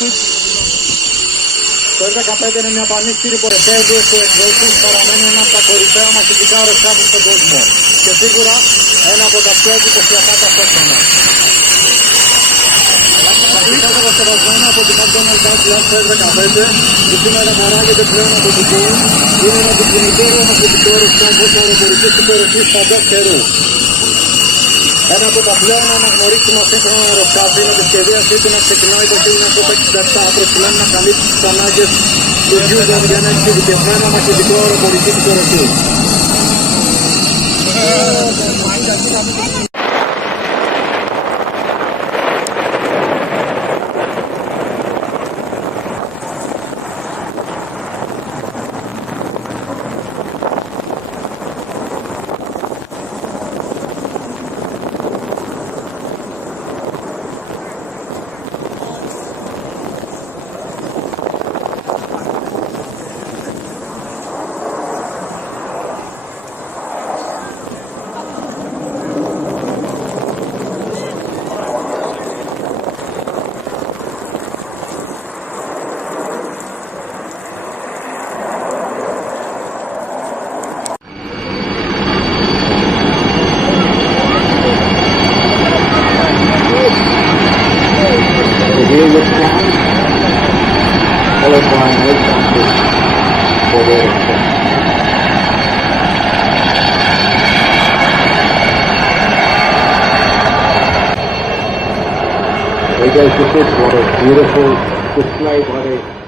Το 15 είναι μια πανίσχυρη πορευτέδου του εκδότους, παραμένει ένα από τα κορυφαία μαχητικά αεροσκάφη στον κόσμο και σίγουρα ένα από τα πιο εντυπωσιακά ταυτόχρονα. Μαχητικά κατασκευασμένα από την McDonnell Douglas F-15 που σήμερα παράγεται πλέον από την Boeing, είναι ένα από τους μικρότερους μαχητικό αεροσκάφος αεροπορικής υπεροχής παντός καιρού. Ένα από τα πλέον αναγνωρίσιμα σύγχρονα αεροσκάφη με τη σχεδίασή του να ξεκινάει το 1967 προκειμένου να καλύψει τις ανάγκες του Houston για ένα εξειδικευμένο μαχητικό αεροπορική υπεροχή. Followed by an helicopter for the aircraft. There goes the fish. What a beautiful display by the